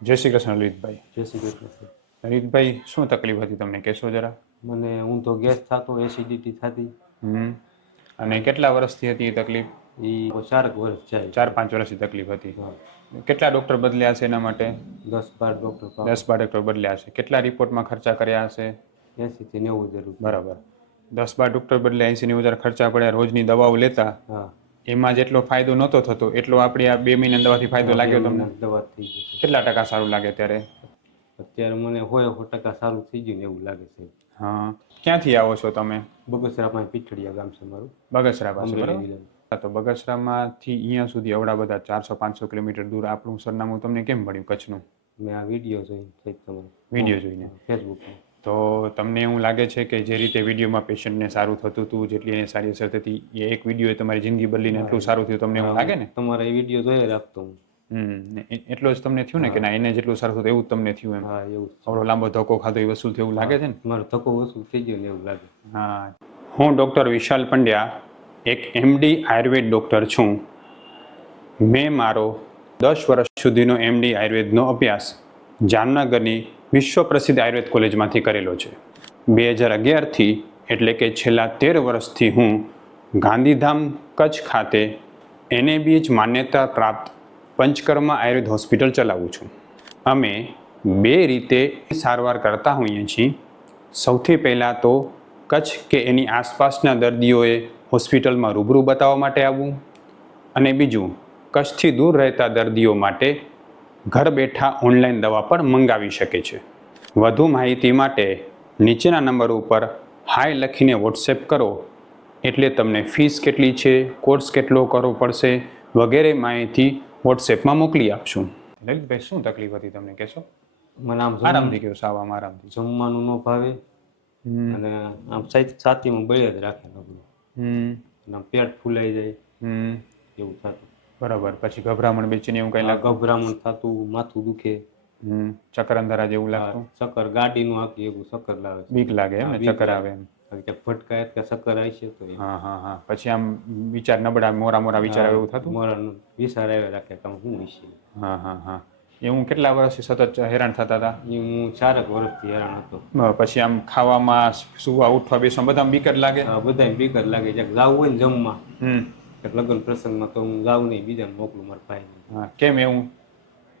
જય શ્રી કૃષ્ણ લલિતભાઈ. જય શ્રી કૃષ્ણ સર. લલિતભાઈ, શું તકલીફ હતી તમને કહેશો જરા? મને ઊંધો ગેસ થતો, એસિડિટી થતી. અને કેટલા વર્ષથી હતી એ તકલીફ? એ 4 વર્ષ જાય. 4-5 વર્ષની તકલીફ હતી. હા. કેટલા ડૉક્ટર બદલ્યા છે એના માટે? 10-12 ડૉક્ટર. 10-12 ડૉક્ટર બદલ્યા છે. કેટલા રિપોર્ટમાં ખર્ચા કર્યા હશે? 80 થી 90 હજાર. બરાબર. 10-12 ડૉક્ટર બદલ્યા, 80-90 હજાર ખર્ચા પડ્યા. રોજની દવાઓ લેતા, હા. એમાં જેટલો ફાયદો નહોતો થતો એટલો આપણી આ 2 મહિના દવાથી ફાયદો લાગ્યો તમને? દવા થઈ ગઈ. કેટલા ટકા સારું લાગે ત્યારે? અત્યારે મને 100% સારું થઈ ગયું એવું લાગે છે. હા. ક્યાંથી આવો છો તમે? બગસરામાં પીઠડિયા ગામ છે મારું. બગસરા પાસે, અમરેલી બરાબર. જિલ્લાનું. તો બગસરામાંથી અહીંયા સુધી અવડા બધા 400-500 કિલોમીટર દૂર આપણું સરનામું તમને કેમ મળ્યું કચ્છનું? મેં આ વિડીયો જોઈને તમારો વિડીયો જોઈને. ફેસબુકમાં. તો તમને એવું લાગે છે કે જે રીતે વિડીયોમાં પેશન્ટને સારું થતું હતું, જેટલી એને સારી અસર થતી, એ એક વિડીયો તમારી જિંદગી બદલીને એટલું સારું થયું, તમને એવું લાગે ને? તમારા એ વિડીયો જોઈ રાખતો હું. એટલો જ તમને થયું ને કે ના, એને જેટલું સારું થતું એવું જ તમને થયું એમ? હા, એવું. થોડો લાંબો ધક્કો ખાધો એ વસૂલ થયું એવું લાગે છે ને? મારો ધક્કો વસૂલ થઈ ગયો ને એવું લાગે. હા. હું ડૉક્ટર વિશાલ પંડ્યા, એક MD આયુર્વેદ ડૉક્ટર છું. મેં મારો 10 વર્ષ સુધીનો MD આયુર્વેદનો અભ્યાસ જામનગરની વિશ્વ પ્રસિદ્ધ આયુર્વેદ કોલેજમાંથી કરેલો છે. 2011થી એટલે કે છેલ્લા 13 વર્ષથી હું ગાંધીધામ કચ્છ ખાતે NABH માન્યતા પ્રાપ્ત પંચકર્મા આયુર્વેદ હોસ્પિટલ ચલાવું છું. અમે 2 રીતે સારવાર કરતા હોઈએ છીએ. સૌથી પહેલાં તો કચ્છ કે એની આસપાસના દર્દીઓએ હોસ્પિટલમાં રૂબરૂ બતાવવા માટે આવવું, અને બીજું, કચ્છથી દૂર રહેતા દર્દીઓ માટે ઘર બેઠા ઓનલાઈન દવા પણ મંગાવી શકે છે. વધુ માહિતી માટે નીચેના નંબર ઉપર હાય લખીને વોટ્સએપ કરો, એટલે તમને ફીસ કેટલી છે, કોર્સ કેટલો કરવો પડશે વગેરે માહિતી વોટ્સએપમાં મોકલી આપશું. લલિતભાઈ, શું તકલીફ હતી તમને કહેશો? મને આમ આરામથી કહો, સાવ આમ આરામથી. જમવાનું ન ભાવે અને આમ છાતીમાં બળિયા જ રાખે નબળું. અને આમ પેટ ફૂલાઈ જાય એવું થતું. બરાબર. પછી ગભરામણ, બેચેની એવું કઈ લાગતું? ગભરામણ થતું, માથું દુખે, ચક્કર અંધારા જેવું લાગતું? ચક્કર ગાડીનું આખી એવું ચક્કર લાવે. બીક લાગે એમ ને? ચક્કર આવે એમ? ભટકાય કે ચક્કર આવી છે તો. હા. પછી આમ વિચાર નબળા, મોરા વિચાર આવે એવું થતું? મોરાનું વિચાર આવ્યા રાખે કે હું હશે. હા. એવું કેટલા વર્ષથી સતત હેરાન થતા હતા? હું 4 વર્ષથી હેરાન હતો. પછી આમ ખાવામાં, સુવા, ઉઠવા, બેસવા બધામાં બીક જ લાગે? બધાને બીક જ લાગે. જ્યાં જાવું હોય ને જમવા, લગ્ન પ્રસંગમાં તો હું જાઉં નહીં, બીજાને મોકલું મારા ભાઈ. હા. કેમ એવું?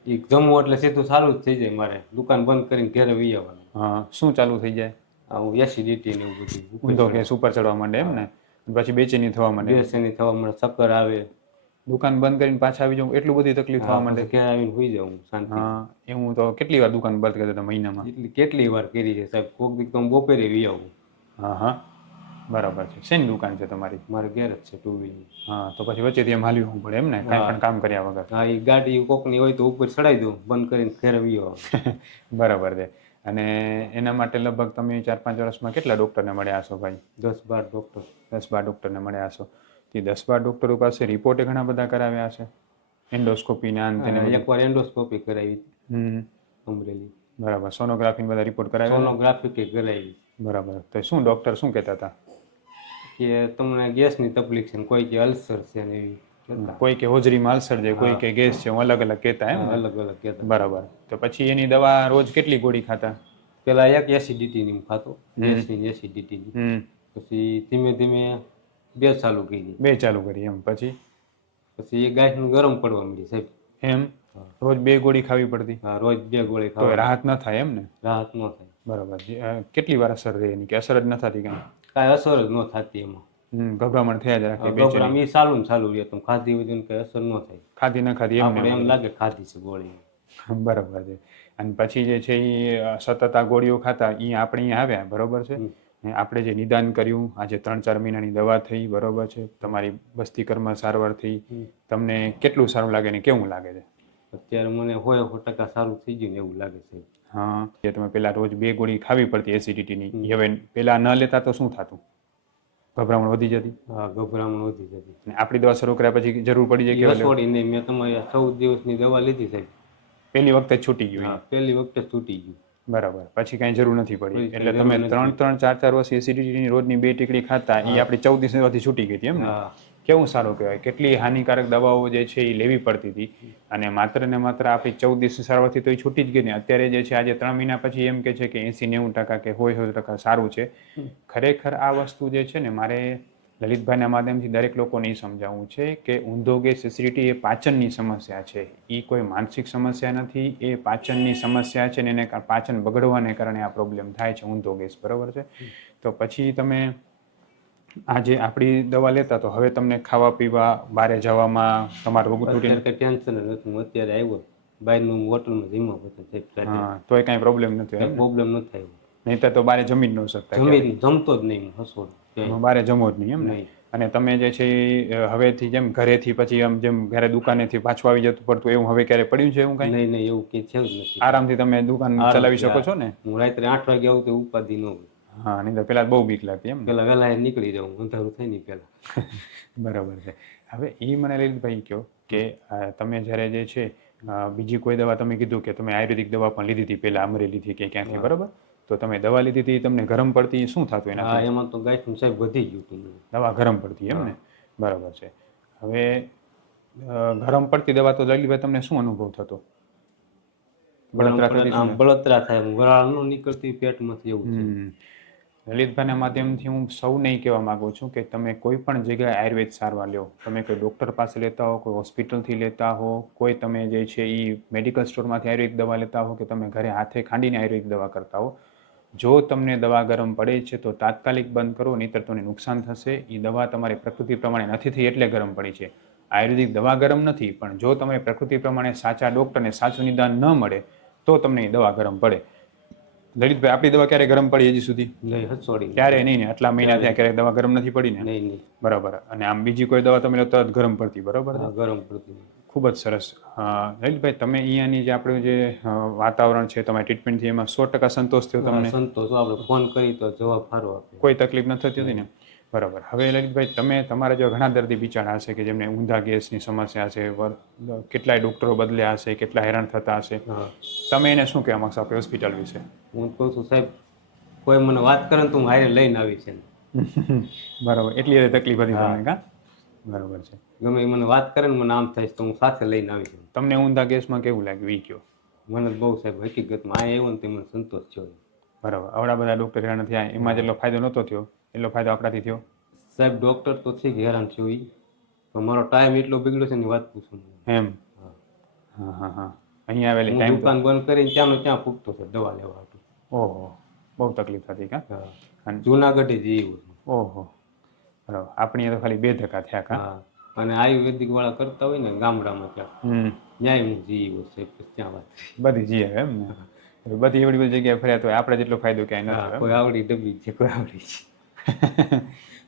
એ જમવું એટલે સીધું ચાલુ જ થઈ જાય મારે. દુકાન બંધ કરીને ઘરે વહી આવવાનું. હા. શું ચાલુ થઈ જાય? હું એસિડિટી ને એવું બધું. ઊંધો ગેસ ઉપર ચડવા માંડે એમ ને? પછી બેચેની થવા માંડે? બેચેની થવા માંડે, ચક્કર આવે. દુકાન બંધ કરીને પાછા આવી જાઉં એટલું બધી તકલીફ થવા માંડે? ઘરે આવીને હોઈ જાઉં શાંતિ. હા. એવું તો કેટલી વાર દુકાન બંધ કરતા હતા મહિનામાં? કેટલી વાર કરી છે સાહેબ. કોક દીક તો હું બપોરે વહી આવું. હા. બરાબર છે. શેની દુકાન છે તમારી? મારે ગેરેજ છે, 2 વ્હીલર. હા. તો પછી વચ્ચેથી એમ હાલ્યું પડે એમ ને, કાંઈ પણ કામ કર્યા વગર? હા. એ ગાડી કોકની હોય તો ઉપર ચડાવી દઉં, બંધ કરીને ઘરે વહી આવું. બરાબર છે. અને એના માટે લગભગ તમે 4-5 વર્ષમાં કેટલા ડૉક્ટરને મળ્યા હશો ભાઈ? 10-12 ડૉક્ટર. 10-12 ડૉક્ટરને મળ્યા હશો. તે 10-12 ડૉક્ટરો પાસે રિપોર્ટે ઘણા બધા કરાવ્યા હશે? એન્ડોસ્કોપી ના અંતે? એકવાર એન્ડોસ્કોપી કરાવી અમરેલી. બરાબર. સોનોગ્રાફી બધા રિપોર્ટ કરાવ્યા? સોનોગ્રાફી કે કરાવી. બરાબર. તો શું ડૉક્ટર શું કહેતા હતા? કે તમને ગેસની તકલીફ છે, કોઈ કે અલ્સર છે ને એવી. કોઈ કે હોજરીમાં અલ્સર છે, કોઈ કે ગેસ છે, અલગ અલગ કહેતા એમ? અલગ કહેતા. બરાબર. તો પછી એની દવા રોજ કેટલી ગોળી ખાતા? પેલા એક એસિડિટીની ખાતો, ગેસની એસિડિટીની. પછી ધીમે ધીમે 2 ચાલુ કરી. 2 ચાલુ કરી એમ? પછી એ ગાયનું ગરમ પડવા માંડી સાહેબ. એમ? રોજ 2 ગોળી ખાવી પડતી? હા, રોજ 2 ગોળી ખાવી. તો રાહત ન થાય એમ ને? રાહત ન થાય. બરાબર. કેટલી વાર અસર રહે એની, કે અસર જ ન થતી કાંઈ? કાંઈ અસર જ ન થતી એમાં. ગભરામણ થયા જ રાખે? ગભરામણ એ ચાલુ રહે તો ખાધી હોય તો કઈ અસર ન થાય. ખાધી ન ખાધી એમ લાગે ખાધી છે ગોળી. બરાબર છે. અને પછી જે છે એ સતત આ ગોળીઓ ખાતા, એ આપણે અહીંયા આવ્યા, બરોબર છે? આપણે જે નિદાન કર્યું, આજે 3-4 મહિનાની દવા થઈ, બરોબર છે? તમારી બસ્તીકરમાં સારવાર થઈ, તમને કેટલું સારું લાગે ને કેવું લાગે છે? અત્યારે મને 100% સારું થઈ ગયું ને એવું લાગે છે. હા. જે તમે પેલા રોજ 2 ગોળી ખાવી પડતી એસિડિટીની, હવે પેલા ન લેતા તો શું થતું? ગભરામણ વધી જતી? હા, ગભરામણ વધી જતી. અને આપણી દવા શરૂ કર્યા પછી જરૂર પડી જાય કે? છોડી નહીં. મેં તમારી 14 દિવસની દવા લીધી સાહેબ. પહેલી વખતે છૂટી ગયું? પહેલી વખતે છૂટી ગયું. બરાબર. પછી કાંઈ જરૂર નથી પડી? એટલે તમે 3-4 વર્ષ એસિડિટીની રોજની 2 ટીકડી ખાતા, એ આપણી 14 દિવસથી છૂટી ગઈ હતી એમ ને? કેવું સારું કહેવાય. કેટલી હાનિકારક દવાઓ જે છે એ લેવી પડતી હતી અને માત્ર ને માત્ર આપણી 14 દિવસની સારવારથી તો એ છૂટી જ ગઈ ને અત્યારે જે છે આજે 3 મહિના પછી એમ કે છે કે 80-90% કે 100% સારું છે. ખરેખર આ વસ્તુ જે છે ને મારે લલિતભાઈના માધ્યમથી દરેક લોકોને એ સમજાવવું છે કે ઊંધો ગેસ એસિડિટી એ પાચનની સમસ્યા છે. એ કોઈ માનસિક સમસ્યા નથી, એ પાચનની સમસ્યા છે ને એને પાચન બગડવાને કારણે આ પ્રોબ્લેમ થાય છે ઊંધો ગેસ, બરાબર છે. તો પછી તમે આજે આપણી દવા લેતા તો હવે તમને ખાવા પીવા બહાર જવામાં તમારું રોગ તૂટીને અત્યારે કઈ ટેન્શન જ નથી. હું અત્યારે આવ્યો બહારનું હોટલમાં જમવા પછી હા તોય કાંઈ પ્રોબ્લેમ નથી કઈ એમ ને? પ્રોબ્લેમ નથી આવ્યો. નહીંતર તો બારે જમી જ ન શકતા ક્યારેય. જમતો જ નહીં હું હસોડ બારે જમો જ નહીં એમ ને? નહીં. અને તમે જે છે એ હવેથી જેમ ઘરેથી પછી આમ જેમ ઘરે દુકાનેથી પાછું આવી જતું પડતું એવું હવે ક્યારે પડ્યું છે એવું કાંઈ? નહીં નહીં એવું કંઈ છે જ નથી. આરામથી તમે દુકાન ચલાવી શકો છો ને? હું રાત્રે 8 વાગે આવું તો ઉપાધિ ન હોય. હા નહીં તો પેલા બહુ બીક લાગતી એમ ને? પેલા વહેલા નીકળી જાઉં, અંધારું થાય નહીં પેલા. બરાબર છે. હવે એ મને લલિતભાઈ કહો કે તમે જ્યારે જે છે બીજી કોઈ દવા તમે કીધું કે તમે આયુર્વેદિક દવા પણ લીધી હતી પહેલા અમરેલીથી કે ક્યાંથી, બરાબર? તો તમે દવા લીધી હતી તમને ગરમ પડતી શું થતું એના? હા એમાં તો ગાયઠનું સાહેબ વધી ગયું હતું. દવા ગરમ પડતી એમ ને? બરાબર છે. હવે ગરમ પડતી દવા તો લલિતભાઈ તમને શું અનુભવ થતો? બળતરા થતી આમ બળતરા થાય, વરાળ ન નીકળતી પેટમાંથી એવું છે. લલિતભાઈના માધ્યમથી હું સૌને કહેવા માંગુ છું કે તમે કોઈ પણ જગ્યાએ આયુર્વેદ સારવાર લો, તમે કોઈ ડૉક્ટર પાસે લેતા હો, કોઈ હોસ્પિટલથી લેતા હો, કોઈ તમે જે છે એ મેડિકલ સ્ટોરમાંથી આયુર્વેદિક દવા લેતા હો કે તમે ઘરે હાથે ખાંડીને આયુર્વેદિક દવા કરતા હો, જો તમને દવા ગરમ પડે છે તો તાત્કાલિક બંધ કરો, નહીંતર તમને નુકસાન થશે. એ દવા તમારી પ્રકૃતિ પ્રમાણે નથી થઈ એટલે ગરમ પડી છે. આયુર્વેદિક દવા ગરમ નથી, પણ જો તમે પ્રકૃતિ પ્રમાણે સાચા ડૉક્ટરને સાચું નિદાન ન મળે તો તમને એ દવા ગરમ પડે. લલિતભાઈ આપણી દવા ક્યારે ગરમ પડી હજી સુધી? નહીં હસોડી ક્યારે નહીં ને? આટલા મહિના થયા ક્યારેક દવા ગરમ નથી પડી ને? નહીં નહીં. બરાબર. અને આમ બીજી કોઈ દવા તમે લો તો ગરમ પડતી, બરાબર? ગરમ પડતી. ખૂબ જ સરસ. લલિતભાઈ તમે અહીંયાની જે આપણું જે વાતાવરણ છે તમારી ટ્રીટમેન્ટથી એમાં 100% સંતોષ થયો તમને? સંતોષ. આપણે ફોન કરી તો જવાબ સારો આપે. કોઈ તકલીફ ન થતી હતી ને? બરાબર. હવે લલિતભાઈ તમે તમારા જેવા ઘણા દર્દી બિચારા હશે કે જેમને ઊંધા ગેસની સમસ્યા છે, કેટલાય ડૉક્ટરો બદલ્યા હશે, કેટલા હેરાન થતા હશે, તમે એને શું કહેવા માંગશો આપણી હોસ્પિટલ વિશે? હું કહું છું સાહેબ, કોઈ મને વાત કરે ને તો હું હારે લઈને આવી છે. બરાબર. એટલી તકલીફ હતી તમને કા? બરાબર છે. ગમે મને વાત કરે ને મને આમ થાય તો હું સાથે લઈને આવી છું. તમને ઊંધા ગેસમાં કેવું લાગ્યું એ કહો? મને બહુ સાહેબ હકીકતમાં આ આવ્યો ને તે મને સંતોષ થયો. બરાબર. આવડા બધા ડૉક્ટર હેરાન થયા એમાં જેટલો ફાયદો નહોતો થયો એટલો ફાયદો આપણાથી થયો? સાહેબ ડૉક્ટર તો ઠીક હેરાન થયો એ, પણ મારો ટાઈમ એટલો બગડ્યો છે ને વાત પૂછો એમ? હા હા હા. અહીંયા આવેલી ટાઈમ દુકાન બંધ કરીને ત્યાંનો ત્યાં ફૂટતો છે દવા લેવા. ઓહો, બહુ તકલીફ થતી કા? અને જુનાગઢે જ એવું. ઓહો, બરાબર. આપણી તો ખાલી 2 ધક્કા થયા કા? અને આયુર્વેદિક વાળા કરતા હોય ને ગામડામાં ત્યાં ન્યાય હું જીવો છે ત્યાં વાત બધી જી આવે એમ ને? બધી એવડી બધી જગ્યાએ ફર્યા તો આપણે જેટલો ફાયદો ક્યાંય નથી. કોઈ આવડી ડબ્બી છે, કોઈ આવડી છે.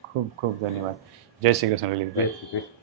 ખૂબ ખૂબ ધન્યવાદ. જય શ્રી કૃષ્ણ લલિતભાઈ.